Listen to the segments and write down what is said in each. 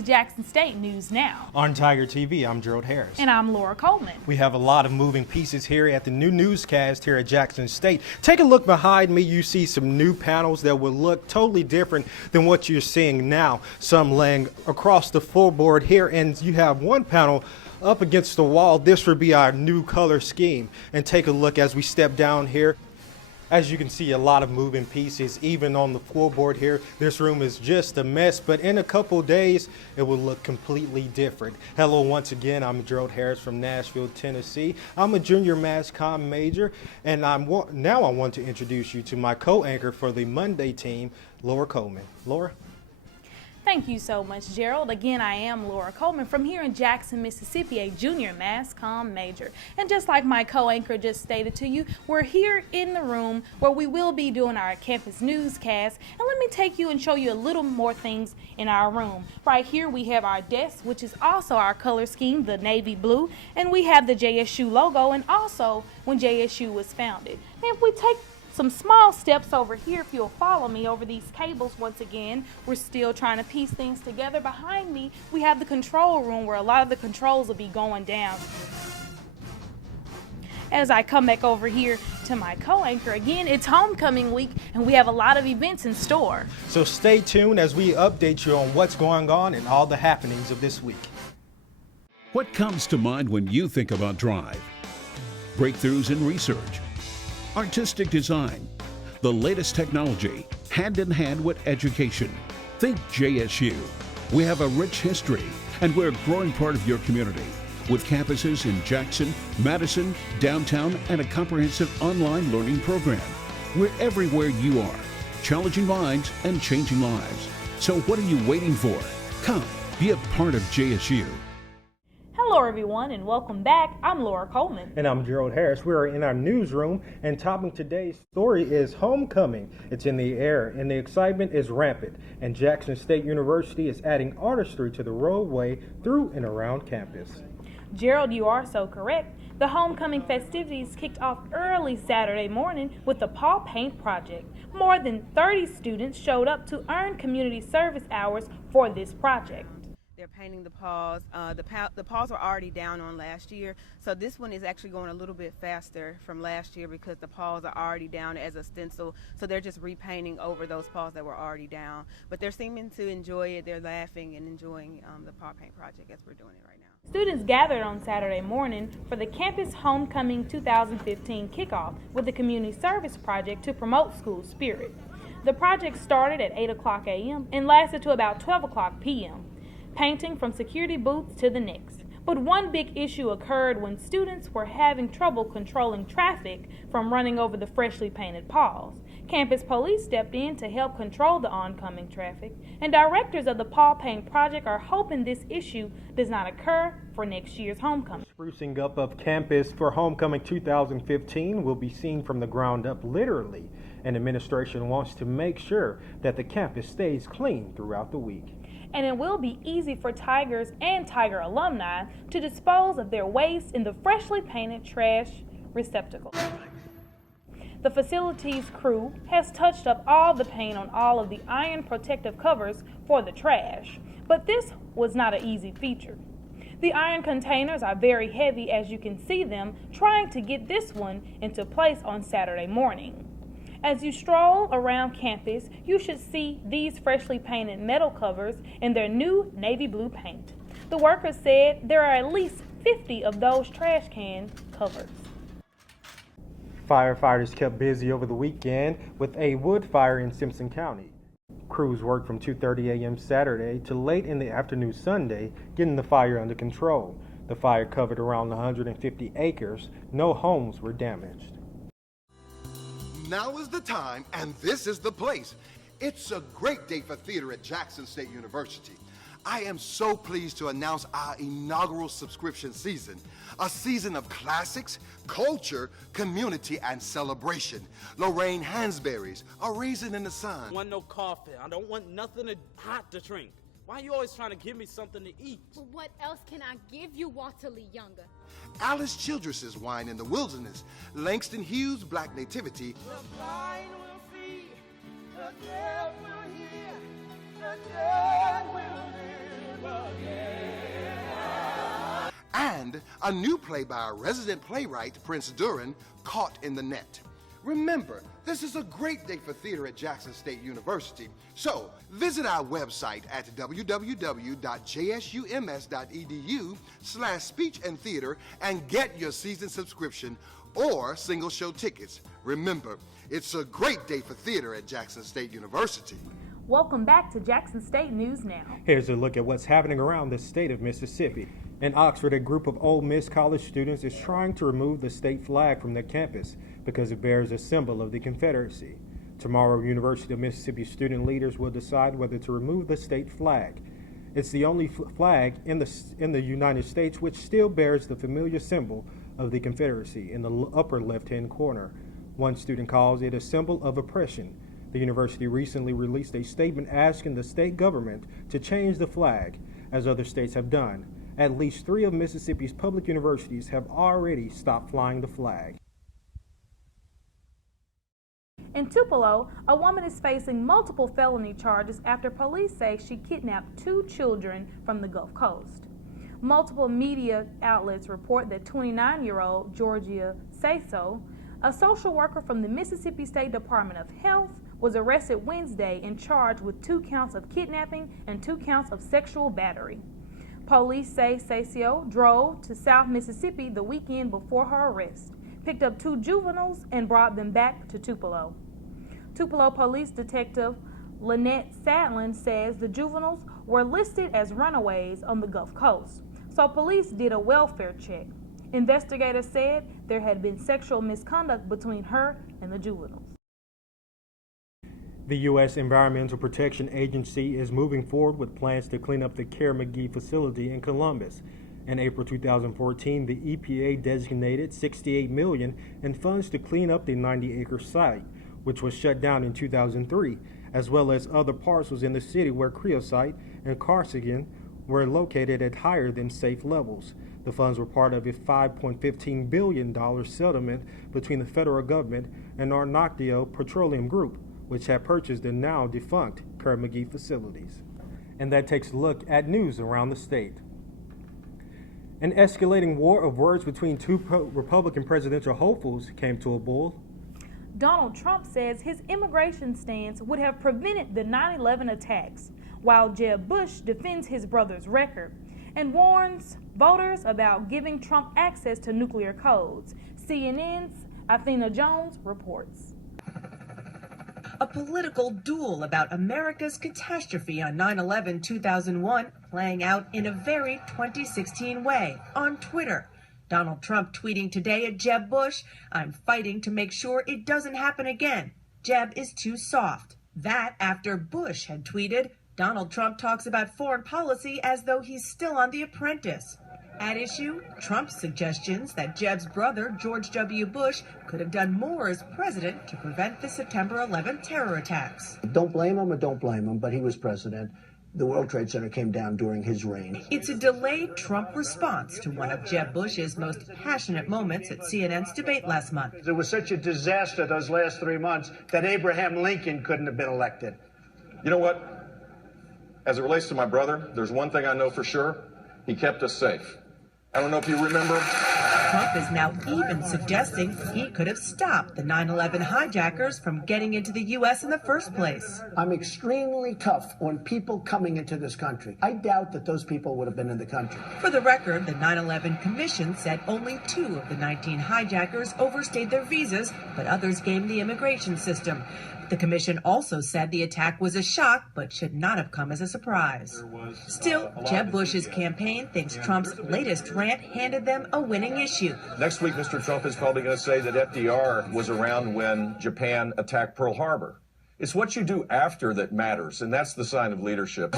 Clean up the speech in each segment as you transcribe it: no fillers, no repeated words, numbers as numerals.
to Jackson State News Now. On Tiger TV, I'm Gerald Harris. And I'm Laura Coleman. We have a lot of moving pieces here at the new newscast here at Jackson State. Take a look behind me. You see some new panels that will look totally different than what you're seeing now. Some laying across the floorboard here, and you have one panel up against the wall. This would be our new color scheme. And take a look as we step down here. As you can see, a lot of moving pieces, even on the floorboard here. This room is just a mess, but in a couple days, it will look completely different. Hello once again, I'm Gerald Harris from Nashville, Tennessee. I'm a junior mass comm major, and now I want to introduce you to my co-anchor for the Monday team, Laura Coleman. Laura? Thank you so much, Gerald. Again, I am Laura Coleman from here in Jackson, Mississippi, a junior mass comm major. And just like my co-anchor just stated to you, we're here in the room where we will be doing our campus newscast. And let me take you and show you a little more things in our room. Right here we have our desk, which is also our color scheme, the navy blue. And we have the JSU logo, and also when JSU was founded. And if we take some small steps over here, if you'll follow me over these cables once again, we're still trying to piece things together. Behind me, we have the control room where a lot of the controls will be going down. As I come back over here to my co-anchor, again, it's homecoming week and we have a lot of events in store. So stay tuned as we update you on what's going on and all the happenings of this week. What comes to mind when you think about Drive? Breakthroughs in research, artistic design, the latest technology, hand in hand with education. Think JSU. We have a rich history, and we're a growing part of your community, with campuses in Jackson, Madison, downtown, and a comprehensive online learning program. We're everywhere you are, challenging minds and changing lives. So what are you waiting for? Come, be a part of JSU. Hello everyone and welcome back. I'm Laura Coleman. And I'm Gerald Harris. We are in our newsroom, and topping today's story is homecoming. It's in the air and the excitement is rampant. And Jackson State University is adding artistry to the roadway through and around campus. Gerald, you are so correct. The homecoming festivities kicked off early Saturday morning with the Paw Paint Project. More than 30 students showed up to earn community service hours for this project. They're painting the paws. The paws were already down on last year, so this one is actually going a little bit faster from last year because the paws are already down as a stencil, so they're just repainting over those paws that were already down. But they're seeming to enjoy it. They're laughing and enjoying the paw paint project as we're doing it right now. Students gathered on Saturday morning for the Campus Homecoming 2015 kickoff with the Community Service Project to promote school spirit. The project started at 8 o'clock a.m. and lasted to about 12 o'clock p.m. painting from security booths to the next. But one big issue occurred when students were having trouble controlling traffic from running over the freshly painted paws. Campus police stepped in to help control the oncoming traffic, and directors of the Paw Paint Project are hoping this issue does not occur for next year's homecoming. Sprucing up of campus for homecoming 2015 will be seen from the ground up, literally, and administration wants to make sure that the campus stays clean throughout the week. And it will be easy for Tigers and Tiger alumni to dispose of their waste in the freshly painted trash receptacle. The facilities crew has touched up all the paint on all of the iron protective covers for the trash, but this was not an easy feature. The iron containers are very heavy, as you can see them trying to get this one into place on Saturday morning. As you stroll around campus, you should see these freshly painted metal covers in their new navy blue paint. The workers said there are at least 50 of those trash can covers. Firefighters kept busy over the weekend with a wood fire in Simpson County. Crews worked from 2:30 a.m. Saturday to late in the afternoon Sunday, getting the fire under control. The fire covered around 150 acres. No homes were damaged. Now is the time, and this is the place. It's a great day for theater at Jackson State University. I am so pleased to announce our inaugural subscription season, a season of classics, culture, community, and celebration. Lorraine Hansberry's A Raisin in the Sun. I want no coffee. I don't want nothing hot to drink. Why are you always trying to give me something to eat? Well, what else can I give you, Walter Lee Younger? Alice Childress's Wine in the Wilderness. Langston Hughes' Black Nativity. The blind will see, the deaf will hear, the dead will live. And a new play by our resident playwright, Prince Duran, Caught in the Net. Remember, this is a great day for theater at Jackson State University. So visit our website at www.jsums.edu/speech and theater and get your season subscription or single show tickets. Remember, it's a great day for theater at Jackson State University. Welcome back to Jackson State News Now. Here's a look at what's happening around the state of Mississippi. In Oxford, a group of Ole Miss college students is trying to remove the state flag from their campus because it bears a symbol of the Confederacy. Tomorrow, University of Mississippi student leaders will decide whether to remove the state flag. It's the only flag in the United States which still bears the familiar symbol of the Confederacy in the upper left-hand corner. One student calls it a symbol of oppression. The university recently released a statement asking the state government to change the flag, as other states have done. At least 3 of Mississippi's public universities have already stopped flying the flag. In Tupelo, a woman is facing multiple felony charges after police say she kidnapped 2 children from the Gulf Coast. Multiple media outlets report that 29-year-old Georgia Saso, a social worker from the Mississippi State Department of Health, was arrested Wednesday and charged with 2 counts of kidnapping and 2 counts of sexual battery. Police say Sacio drove to South Mississippi the weekend before her arrest, picked up 2 juveniles, and brought them back to Tupelo. Tupelo Police Detective Lynette Sadlin says the juveniles were listed as runaways on the Gulf Coast, so police did a welfare check. Investigators said there had been sexual misconduct between her and the juveniles. The U.S. Environmental Protection Agency is moving forward with plans to clean up the Kerr-McGee facility in Columbus. In April 2014, the EPA designated $68 million in funds to clean up the 90-acre site, which was shut down in 2003, as well as other parcels in the city where creosote and carcinogen were located at higher than safe levels. The funds were part of a $5.15 billion settlement between the federal government and Arnoctio Petroleum Group, which had purchased the now defunct Kerr-McGee facilities. And that takes a look at news around the state. An escalating war of words between 2 Republican presidential hopefuls came to a boil. Donald Trump says his immigration stance would have prevented the 9/11 attacks, while Jeb Bush defends his brother's record and warns voters about giving Trump access to nuclear codes. CNN's Athena Jones reports. A political duel about America's catastrophe on 9/11/2001 playing out in a very 2016 way on Twitter. Donald Trump tweeting today at Jeb Bush, "I'm fighting to make sure it doesn't happen again. Jeb is too soft." That after Bush had tweeted, "Donald Trump talks about foreign policy as though he's still on The Apprentice." At issue, Trump's suggestions that Jeb's brother, George W. Bush, could have done more as president to prevent the September 11 terror attacks. Don't blame him or don't blame him, but he was president. The World Trade Center came down during his reign. It's a delayed Trump response to one of Jeb Bush's most passionate moments at CNN's debate last month. It was such a disaster those last 3 months that Abraham Lincoln couldn't have been elected. You know what? As it relates to my brother, there's one thing I know for sure. He kept us safe. I don't know if you remember. Trump is now even suggesting he could have stopped the 9/11 hijackers from getting into the U.S. in the first place. I'm extremely tough on people coming into this country. I doubt that those people would have been in the country. For the record, the 9/11 Commission said only 2 of the 19 hijackers overstayed their visas, but others gamed the immigration system. The commission also said the attack was a shock, but should not have come as a surprise. Still, Jeb Bush's campaign thinks Trump's latest rant handed them a winning issue. Next week, Mr. Trump is probably going to say that FDR was around when Japan attacked Pearl Harbor. It's what you do after that matters, and that's the sign of leadership.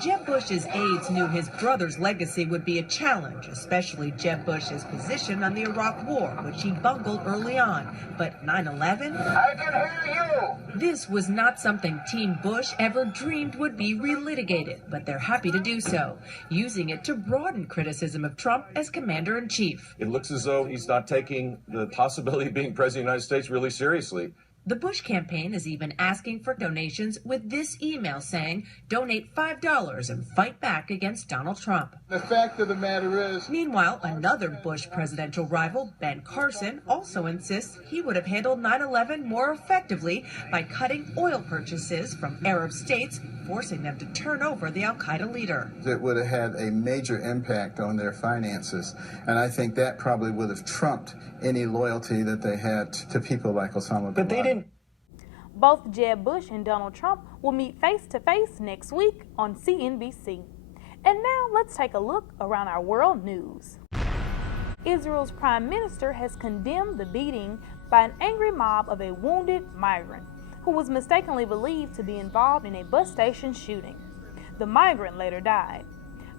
Jeb Bush's aides knew his brother's legacy would be a challenge, especially Jeb Bush's position on the Iraq War, which he bungled early on. But 9/11? I can hear you! This was not something Team Bush ever dreamed would be relitigated, but they're happy to do so, using it to broaden criticism of Trump as commander-in-chief. It looks as though he's not taking the possibility of being president of the United States really seriously. The Bush campaign is even asking for donations with this email saying, donate $5 and fight back against Donald Trump. The fact of the matter is... Meanwhile, another Bush presidential rival, Ben Carson, also insists he would have handled 9/11 more effectively by cutting oil purchases from Arab states, forcing them to turn over the al-Qaeda leader. It would have had a major impact on their finances, and I think that probably would have trumped any loyalty that they had to people like Osama bin Laden. Both Jeb Bush and Donald Trump will meet face-to-face next week on CNBC. And now let's take a look around our world news. Israel's prime minister has condemned the beating by an angry mob of a wounded migrant who was mistakenly believed to be involved in a bus station shooting. The migrant later died.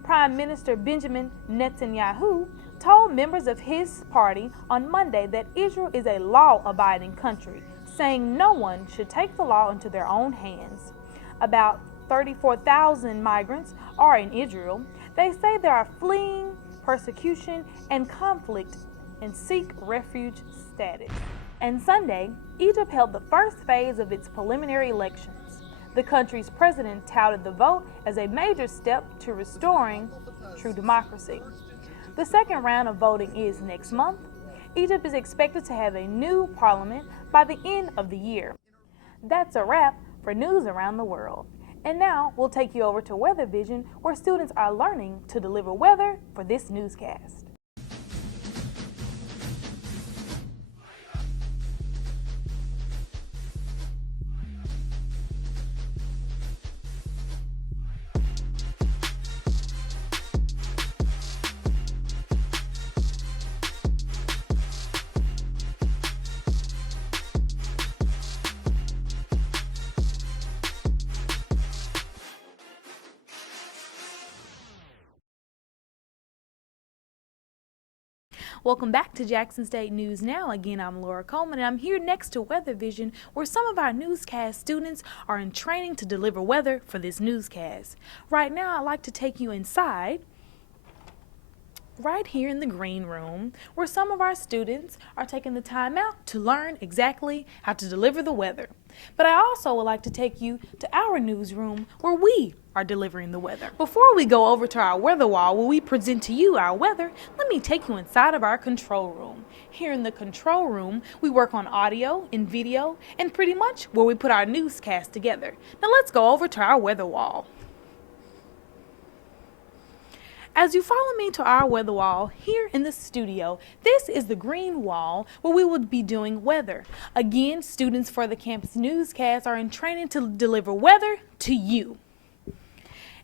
Prime Minister Benjamin Netanyahu told members of his party on Monday that Israel is a law-abiding country, saying no one should take the law into their own hands. About 34,000 migrants are in Israel. They say they are fleeing persecution and conflict and seek refuge status. And Sunday, Egypt held the first phase of its preliminary elections. The country's president touted the vote as a major step to restoring true democracy. The second round of voting is next month. Egypt is expected to have a new parliament by the end of the year. That's a wrap for news around the world. And now we'll take you over to Weather Vision, where students are learning to deliver weather for this newscast. Welcome back to Jackson State News Now. Again, I'm Laura Coleman, and I'm here next to Weather Vision, where some of our newscast students are in training to deliver weather for this newscast. Right now, I'd like to take you inside, right here in the green room, where some of our students are taking the time out to learn exactly how to deliver the weather. But I also would like to take you to our newsroom, where we are delivering the weather. Before we go over to our weather wall where we present to you our weather, let me take you inside of our control room. Here in the control room, we work on audio and video and pretty much where we put our newscast together. Now let's go over to our weather wall. As you follow me to our weather wall here in the studio, this is the green wall where we will be doing weather. Again, students for the campus newscast are in training to deliver weather to you.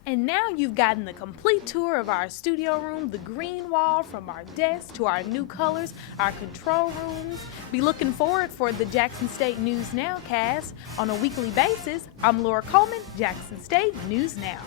And now you've gotten the complete tour of our studio room, the green wall from our desk to our new colors, our control rooms. Be looking forward for the Jackson State News Now cast on a weekly basis. I'm Laura Coleman, Jackson State News Now.